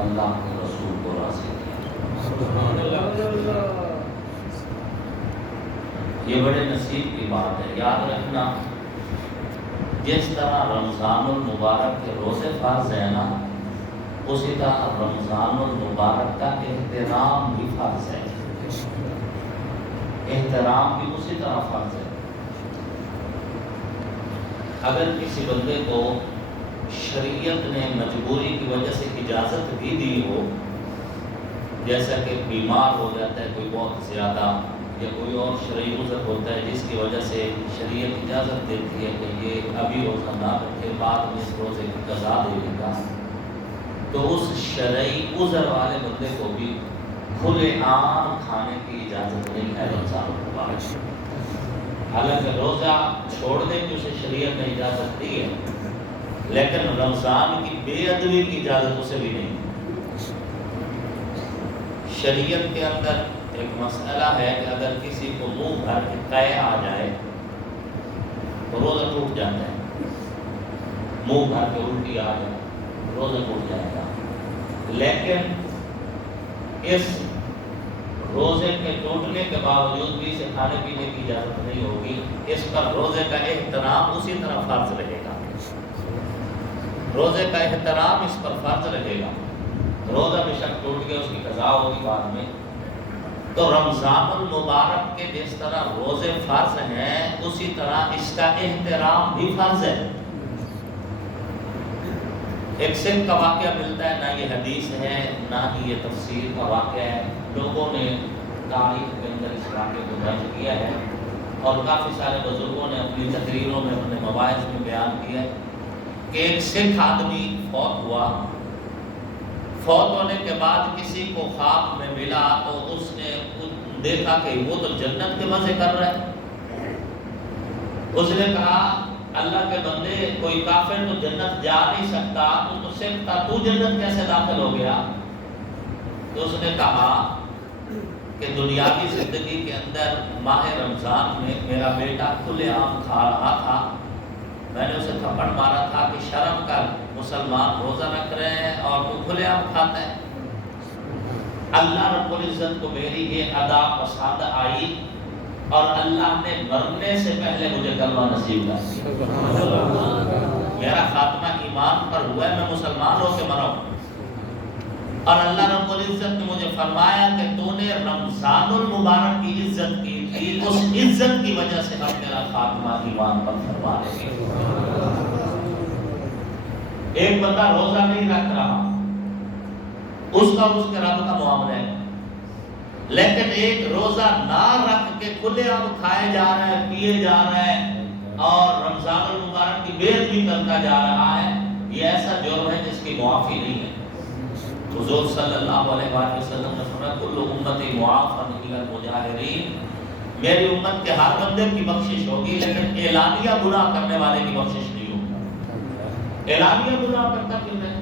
اللہ کے رسول کو راضی کیا۔ یہ بڑے نصیب کی بات ہے، یاد رکھنا جس طرح رمضان المبارک کے روزے فرض ہیں نا، اسی طرح رمضان المبارک کا احترام بھی فرض ہے، احترام بھی اسی طرح فرض ہے۔ اگر کسی بندے کو شریعت نے مجبوری کی وجہ سے اجازت بھی دی ہو، جیسا کہ بیمار ہو جاتا ہے کوئی بہت زیادہ، یا کوئی اور شرعی عذر ہوتا ہے جس کی وجہ سے شریعت اجازت دیتی ہے کہ یہ ابھی روزہ نہ رکھے، بعد میں اس روزے کی قضا دے دے گا، تو اس شرعی عذر والے بندے کو بھی کھلے عام کھانے کی اجازت نہیں ہے رمضان المبارک۔ حالانکہ روزہ چھوڑنے کی اسے شریعت نے اجازت دی ہے، لیکن رمضان کی بے ادبی کی اجازت اسے بھی نہیں۔ شریعت کے اندر ایک مسئلہ ہے کہ اگر کسی کو منہ بھر کے قے آ جائے تو روزہ ٹوٹ جاتا ہے، منہ بھر کے الٹی آ جائے روزہ ٹوٹ جائے گا، لیکن اس روزے کے ٹوٹنے کے باوجود بھی اسے کھانے پینے کی اجازت نہیں ہوگی۔ اس پر روزے کا احترام اسی طرح فرض رہے گا، روزے کا احترام اس پر فرض رہے گا۔ روزہ بے شک ٹوٹ گیا، اس کی قضا ہوگی بعد میں۔ تو رمضان المبارک کے جس طرح روزے فرض ہیں، اسی طرح اس کا احترام بھی فرض ہے۔ ایک سکھ کا واقعہ ملتا ہے، نہ یہ حدیث ہے نہ ہی یہ تفسیر کا واقعہ ہے، لوگوں نے تاریخ کے اندر اس واقعے کو درج کیا ہے، اور کافی سارے بزرگوں نے اپنی تقریروں میں، اپنے مواعظ میں بیان کیا ہے کہ ایک سکھ آدمی فوت ہوا، فوت ہونے کے بعد کسی کو خواب میں ملا تو اس نے دیکھا کہ وہ تو جنت کے مزے کر رہا ہے۔ اس نے کہا اللہ کے بندے، کوئی کافر تو جنت جا نہیں سکتا، تو سکھ تھا، تو جنت کیسے داخل ہو گیا؟ تو اس نے کہا کہ دنیاوی زندگی کے اندر ماہ رمضان میں میرا بیٹا کھلے عام کھا رہا تھا، میں نے اسے تھپڑ مارا تھا کہ شرم کر، مسلمان روزہ رکھ رہے ہیں اور تو کھلے عام کھاتا ہے۔ اللہ رب العزت کو میری یہ ادا پسند آئی اور اللہ نے مرنے سے پہلے مجھے کلمہ نصیب کر دیا، میرا خاتمہ ایمان پر ہوا ہے، میں مسلمان ہو کے مرا ہوں، اور اللہ رب العزت نے مجھے فرمایا کہ تو نے رمضان المبارک کی عزت کی تھی، اس عزت کی وجہ سے ہم میرا خاتمہ ایمان پر فرما لیں گے۔ ایک بندہ روزہ نہیں رکھ رہا، اس کا اس کے رب کا معاملہ ہے، لیکن ایک روزہ نہ رکھ کے کھلے عام کھائے جا رہا ہے، پیے جا رہا ہے اور رمضان المبارک کی بے ادبی کرتا جا رہا ہے، یہ ایسا جرم ہے جس کی معافی نہیں ہے۔ حضور صلی اللہ علیہ وآلہ وسلم نے فرمایا کل امتی معافی الا المجاہرین، میری امت کے ہر بندے کی بخشش ہوگی، لیکن اعلانیہ گناہ کرنے والے کی بخشش نہیں ہوگی۔ اعلانیہ گناہ کرتا کیوں ہے؟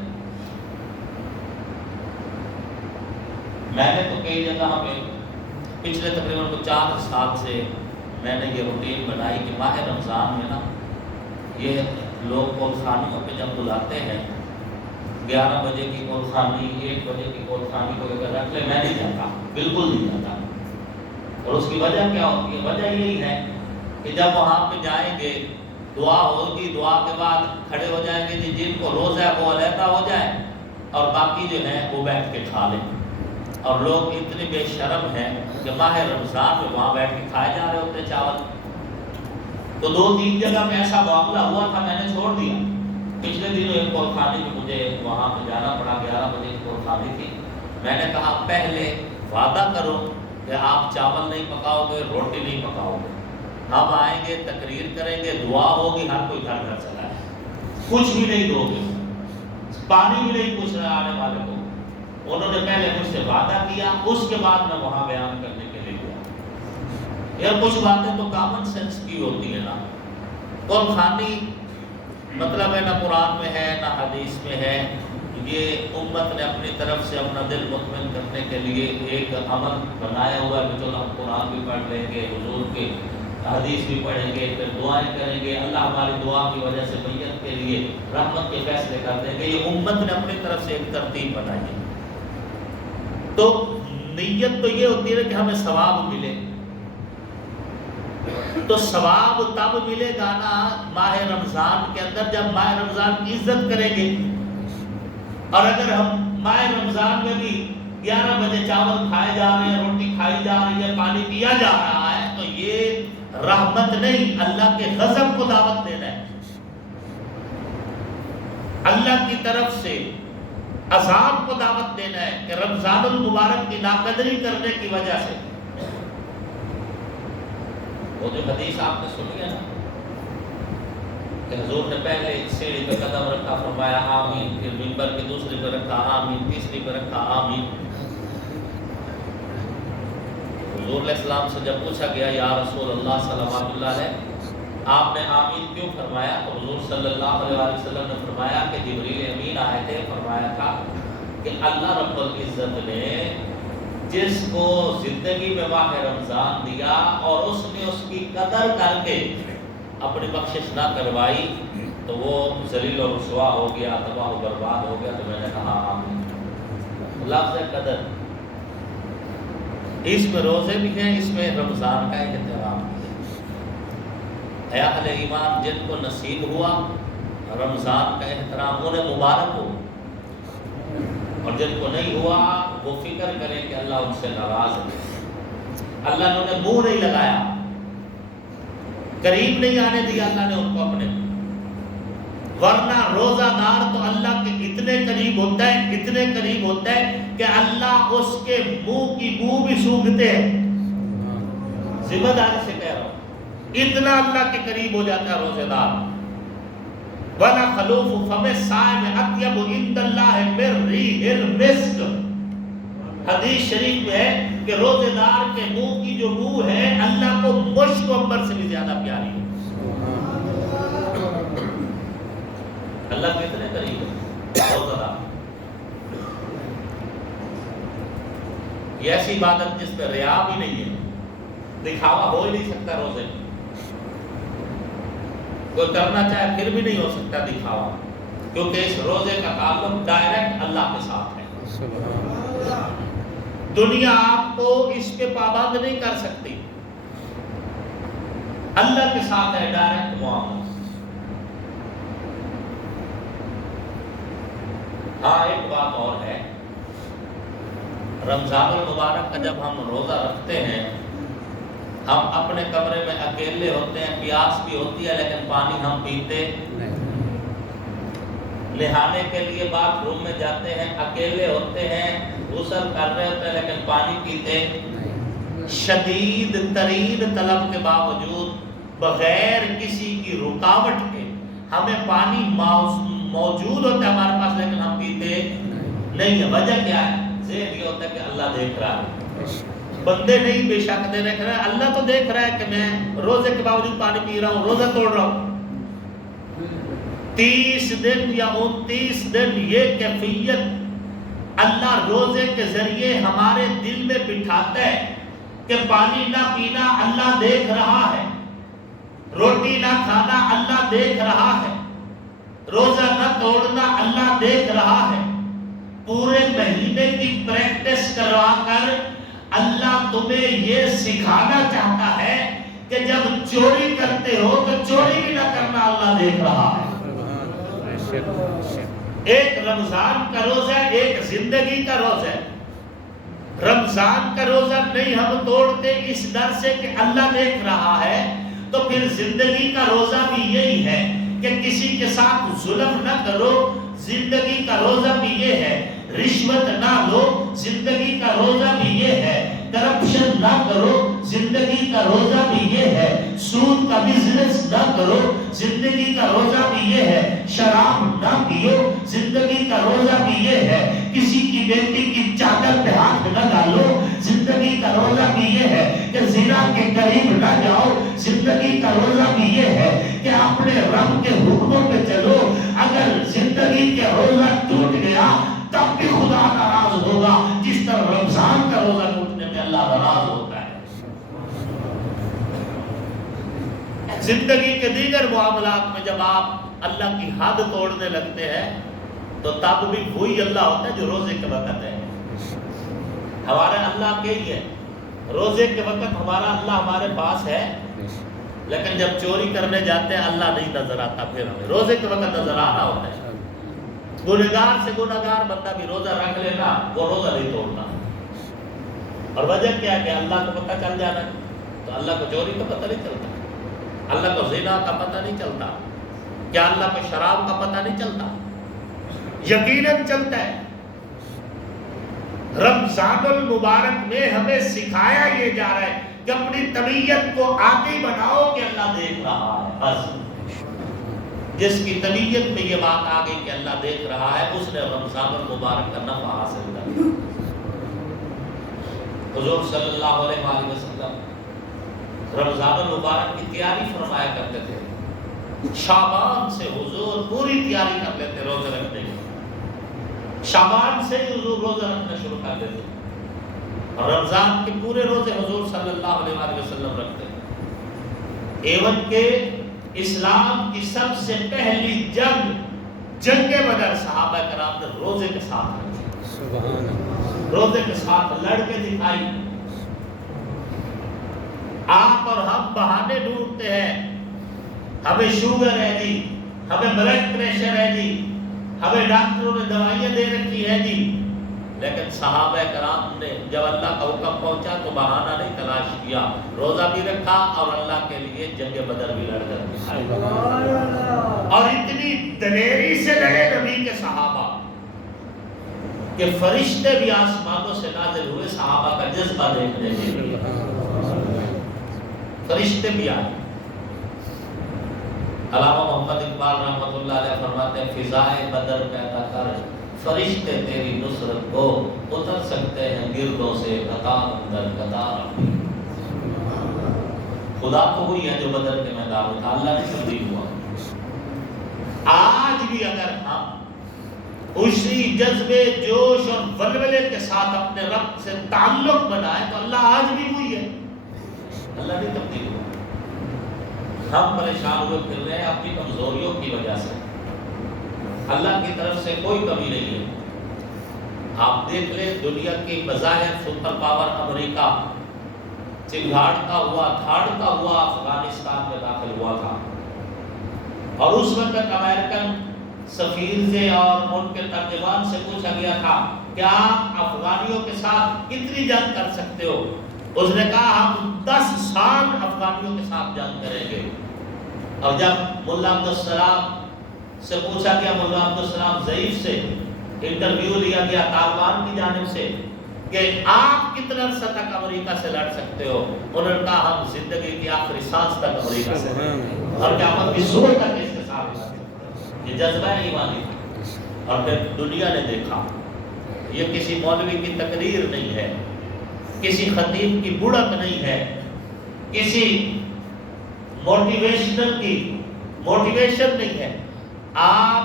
میں نے تو کئی جگہ ہمیں پچھلے تقریباً 4 سال سے میں نے یہ روٹین بنائی کہ ماہ رمضان میں نا یہ لوگ کول خانیوں پہ جب بلاتے ہیں، 11 بجے کی کول خانی، 1 بجے کی کول خانی کو اگر رکھ لے، میں نہیں جاتا، بالکل نہیں جاتا۔ اور اس کی وجہ کیا ہوتی ہے؟ وجہ یہی ہے کہ جب وہاں پہ جائیں گے، دعا ہوگی، دعا کے بعد کھڑے ہو جائیں گے، جن کو روزہ ہے وہ علیحدہ ہو جائے اور باقی جو ہیں وہ بیٹھ کے کھا لیں، اور لوگ اتنے بے شرم ہیں کہ ماہ رمضان میں وہاں بیٹھ کے کھائے جا رہے ہوتے چاول۔ تو 2-3 جگہ میں ایسا معاملہ ہوا تھا، میں نے چھوڑ دیا۔ پچھلے دنوں ایک کول خانی میں مجھے وہاں پہ جانا پڑا، 11 بجے کی کول خانی تھی، میں نے کہا پہلے وعدہ کرو کہ آپ چاول نہیں پکاؤ گے، روٹی نہیں پکاؤ گے، ہم آئیں گے، تقریر کریں گے، دعا ہوگی، ہر کوئی گھر گھر چلا ہے، کچھ بھی نہیں دو گے، پانی بھی نہیں پوچھ رہا آنے والے کو۔ انہوں نے پہلے مجھ سے وعدہ کیا، اس کے بعد میں وہاں بیان کرنے کے لیے گیا۔ یار کچھ باتیں تو کامن سینس کی ہوتی ہے نا۔ کول خانی مطلب ہے نہ قرآن میں ہے نہ حدیث میں ہے، یہ امت نے اپنی طرف سے اپنا دل مطمئن کرنے کے لیے ایک عمل بنایا ہوا ہے کہ چلو ہم قرآن بھی پڑھ لیں گے، حضور کے حدیث بھی پڑھیں گے، پھر دعائیں کریں گے، اللہ ہماری دعا کی وجہ سے میت کے لیے رحمت کے فیصلے کر دیں گے۔ یہ امت نے اپنی طرف سے ایک ترتیب بنائی ہے۔ تو نیت تو یہ ہوتی ہے کہ ہمیں ثواب ملے. تو ثواب تب ملے گا نا ماہ رمضان کے اندر جب ماہ رمضان کی عزت کریں گے. اور اگر ہم ماہ رمضان میں بھی 11 بجے چاول کھائے جا رہے ہیں, روٹی کھائی جا رہی ہے, پانی پیا جا رہا ہے, تو یہ رحمت نہیں, اللہ کے غضب کو دعوت دینا ہے, اللہ کی طرف سے عذاب کو دعوت دینا ہے کہ رمضان المبارک کی ناقدری کرنے کی وجہ سے. وہ جو حدیث آپ نے سنی ہے نا کہ حضور نے پہلے سیڑھی پہ قدم رکھا, فرمایا آمین, پھر منبر کی دوسری پہ رکھا آمین, تیسری پہ رکھا آمین. حضور علیہ السلام سے جب پوچھا گیا یا رسول اللہ صلوات اللہ علیہ آپ نے آمین کیوں فرمایا, تو حضور صلی اللہ علیہ وسلم نے فرمایا کہ جبریل امین آئے تھے, فرمایا تھا کہ اللہ رب العزت نے جس کو زندگی میں ماہ رمضان دیا اور اس نے اس کی قدر کر کے اپنی بخشش نہ کروائی تو وہ ذلیل و رسوا ہو گیا, تباہ و برباد ہو گیا. تو میں نے کہا آمین. لفظ قدر, اس میں روزے بھی ہیں, اس میں رمضان کا احترام. اے اہل ایمان, جن کو نصیب ہوا رمضان کا احترام انہیں مبارک ہو, اور جن کو نہیں ہوا وہ فکر کریں کہ اللہ ان سے ناراض ہے. اللہ نے انہیں منہ نہیں لگایا, قریب نہیں آنے دیا اللہ نے ان کو اپنے, ورنہ روزہ دار تو اللہ کے اتنے قریب ہوتا ہے, اتنے قریب ہوتا ہے کہ اللہ اس کے منہ کی بو بھی سونگھتے ہیں. ذمہ داری سے کہہ رہا ہوں, اتنا اللہ کے قریب ہو جاتا ہے روزہ دار. وَلَا خَلُوفُ فَمِ الصَّائِمِ أَطْيَبُ عِندَ اللَّهِ مِن رِيحِ الْمِسْكِ. حدیث شریف میں ہے کہ روزے دار کے منہ کی جو بو ہے اللہ کو مشک و عنبر سے بھی زیادہ پیاری ہے. اللہ کے اتنے قریب ہے روزہ دار. یہ ایسی عبادت جس پہ ریا بھی نہیں ہے, دکھاوا ہو ہی نہیں سکتا روزے میں, کوئی کرنا چاہے پھر بھی نہیں ہو سکتا دکھاوا, کیونکہ اس روزے کا تعلق ڈائریکٹ اللہ کے ساتھ ہے. دنیا آپ کو اس پہ پابند نہیں کر سکتی, اللہ کے ساتھ ہے ڈائریکٹ معاملہ. ہاں ایک بات اور ہے, رمضان المبارک کا جب ہم روزہ رکھتے ہیں ہم اپنے کمرے میں اکیلے ہوتے ہیں, پیاس بھی ہوتی ہے لیکن پانی ہم پیتے نہیں, نہانے کے لیے باتھ روم میں جاتے ہیں اکیلے ہوتے ہیں, غسل کر رہے ہوتے ہیں لیکن پانی پیتے نہیں. شدید ترین طلب کے باوجود بغیر کسی کی رکاوٹ کے ہمیں پانی موجود ہوتا ہے ہمارے پاس لیکن ہم پیتے نہیں ہے. وجہ کیا ہے؟ ذہن یہ ہوتا ہے کہ اللہ دیکھ رہا ہے. بندے نہیں بے شک دیکھ رہے ہیں, اللہ تو دیکھ رہا ہے کہ میں روزے کے باوجود پانی پی رہا ہوں, روزہ توڑ رہا ہوں. 30 دن یا 29 دن یہ کیفیت اللہ روزے کے ذریعے ہمارے دل میں بٹھاتا ہے کہ پانی نہ پینا اللہ دیکھ رہا ہے, روٹی نہ کھانا اللہ دیکھ رہا ہے, روزہ نہ توڑنا اللہ دیکھ رہا ہے. پورے مہینے کی پریکٹس کروا کر اللہ تمہیں یہ سکھانا چاہتا ہے کہ جب چوری کرتے ہو تو چوری بھی نہ کرنا اللہ دیکھ رہا ہے. ایک رمضان کا روزہ ہے, ایک زندگی کا روزہ ہے. رمضان کا روزہ نہیں ہم توڑتے اس ڈر سے کہ اللہ دیکھ رہا ہے, تو پھر زندگی کا روزہ بھی یہی ہے کہ کسی کے ساتھ ظلم نہ کرو. زندگی کا روزہ بھی یہ ہے رشوت نہ لو. زندگی کا روزہ بھی یہ ہے کرپشن نہ کرو. زندگی کا روزہ بھی یہ ہے سود کا بزنس نہ کرو. زندگی کا روزہ بھی یہ ہے شراب نہ پیو. زندگی کا روزہ بھی یہ ہے کسی کی بیٹی کی چادر پہ ہاتھ نہ ڈالو. زندگی کا روزہ بھی یہ ہے کہ زنا کے قریب نہ جاؤ. زندگی کا روزہ بھی یہ ہے کہ اپنے رب کے حکموں پہ چلو. اگر زندگی کے روزہ ٹوٹ گیا تب بھی خدا ناراض ہوگا جس طرح رمضان کا روزہ ٹوٹنے میں اللہ ناراض ہوتا ہے. زندگی کے دیگر معاملات میں جب آپ اللہ کی حد توڑنے لگتے ہیں تو تب بھی وہی اللہ ہوتا ہے جو روزے کے وقت ہے. ہمارے اللہ کے ہی ہے. روزے کے وقت ہمارا اللہ ہمارے پاس ہے، لیکن جب چوری کرنے جاتے ہیں اللہ نہیں نظر آتا، پھر ہمیں روزے کے وقت نظر آ رہا ہوتا ہے. گنہگار سے گنہگار بندہ بھی روزہ رکھ لینا، وہ روزہ نہیں توڑنا. اور وجہ کیا ہے کہ اللہ کو پتہ چل جانا ہے. تو اللہ کو چوری کا پتہ نہیں چلتا، اللہ کو زنا کا پتہ نہیں چلتا، کیا اللہ کو شراب کا پتہ نہیں چلتا؟ یقیناً چلتا ہے. رمضان المبارک میں ہمیں سکھایا یہ جا رہا ہے کہ اپنی طبیعت کو آگے بناؤ کہ اللہ دیکھ رہا ہے. بس جس کی طبیعت میں یہ بات آ گئی کہ اللہ دیکھ رہا ہے، اس نے رمضان المبارک کا نفع حاصل کر لیا. حضور صلی اللہ علیہ وآلہ وسلم رمضان المبارک کی تیاری فرمایا کرتے تھے. شعبان سے حضور پوری تیاری کر لیتے روزے رکھنے کی. شعبان سے حضور روزہ رکھنا شروع کر دیتے. اور رمضان کے پورے روزے حضور صلی اللہ علیہ وآلہ وسلم رکھتے. ایون کہ اسلام کی سب سے پہلی جنگ بدر صحابہ کرام نے روزے کے ساتھ رکھی. سبحان اللہ. روزے کے ساتھ لڑ کے دکھائی. آپ اور ہم بہانے ڈھونڈتے ہیں، ہمیں شوگر ہے جی، ہمیں بلڈ پریشر ہے جی، ہمیں ڈاکٹروں نے دوائیاں دے رکھی ہے جی. لیکن صحابہ کرام نے جب اللہ کا حکم پہنچا تو بہانہ نہیں تلاش کیا، روزہ بھی رکھا اور اللہ کے لیے جنگ بدر بھی لڑ کر دکھائی. اور اتنی دلیری سے لڑے نبی کے صحابہ کہ فرشتے بھی آسمانوں سے نازل ہوئے صحابہ کا جذبہ دیکھنے کے لیے. فرشتے بھی آئے. علامہ محمد اقبال رحمۃ اللہ علیہ فرماتے ہیں فضائے بدر پیدا کر فرشتے تیری نصرت کو اتر سکتے ہیں گردوں سے قطار اندر قطار. خدا تو وہی ہے جو بدر کے میدان میں تھا، اللہ نے تبدیل ہوا. آج بھی اگر ہم اسی جذبے جوش اور ولولے کے ساتھ اپنے رب سے تعلق بنائیں تو اللہ آج بھی وہی ہے، اللہ نہیں تبدیل ہوا. ہم پریشان ہوئے پھر رہے ہیں اپنی کمزوریوں کی وجہ سے. اللہ کی طرف سے کوئی کمی نہیں ہے. آپ دیکھ لیں دنیا کی بظاہر سپر پاور امریکہ چنگھاڑتا ہوا دھاڑتا ہوا افغانستان میں داخل ہوا تھا، اور اس وقت امریکن سفیر سے اور ان کے ترجمان سے پوچھا گیا تھا کہ آپ افغانیوں کے ساتھ کتنی جنگ کر سکتے ہو؟ اس نے کہا ہم 10 سال افغانیوں کے ساتھ جنگ کریں گے. اور جب ملا عبدالسلام سے پوچھا گیا، ملا عبدالسلام ضعیف سے انٹرویو لیا گیا طالبان کی جانب سے کہ آپ کتنا عرصہ تک امریکہ سے لڑ سکتے ہو؟ انہوں نے کہا ہم زندگی کی آخری سانس تک امریکہ سے اور قیامت کی صبح تک اس کے ساتھ. یہ جذبہ ایمانی تھا. اور پھر دنیا نے دیکھا یہ کسی مولوی کی تقریر نہیں ہے، کسی خطیب کی بڑک نہیں ہے، کسی موٹیویشن نہیں ہے. آپ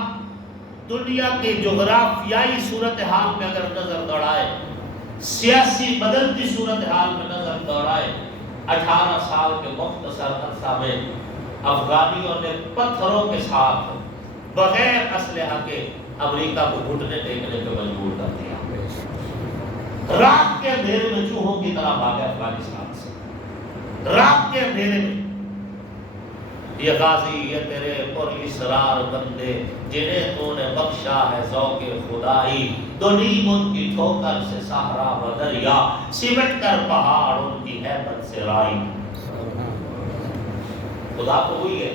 دنیا کے جغرافیائی صورتحال میں اگر نظر دوڑائے، سیاسی بدلتی صورتحال میں نظر دوڑائے، 18 سال کے مختصر عرصہ میں افغانیوں نے پتھروں کے ساتھ بغیر اسلحہ کے امریکہ کو گھٹنے ٹیکنے پہ مجبور کر دیا. رات کے اندھیرے میں چوہوں کی طرح بھاگے افغانستان سے. رات کے اندھیرے میں یہ غازی یہ تیرے پر اسرار بندے جنہیں تو نے بخشا ہے ذوق خدائی، دو نیم ان کی ٹھوکر سے صحرا و دریا، سمٹ کر پہاڑ ان کی ہیبت سے رائی. خدا تو وہی ہے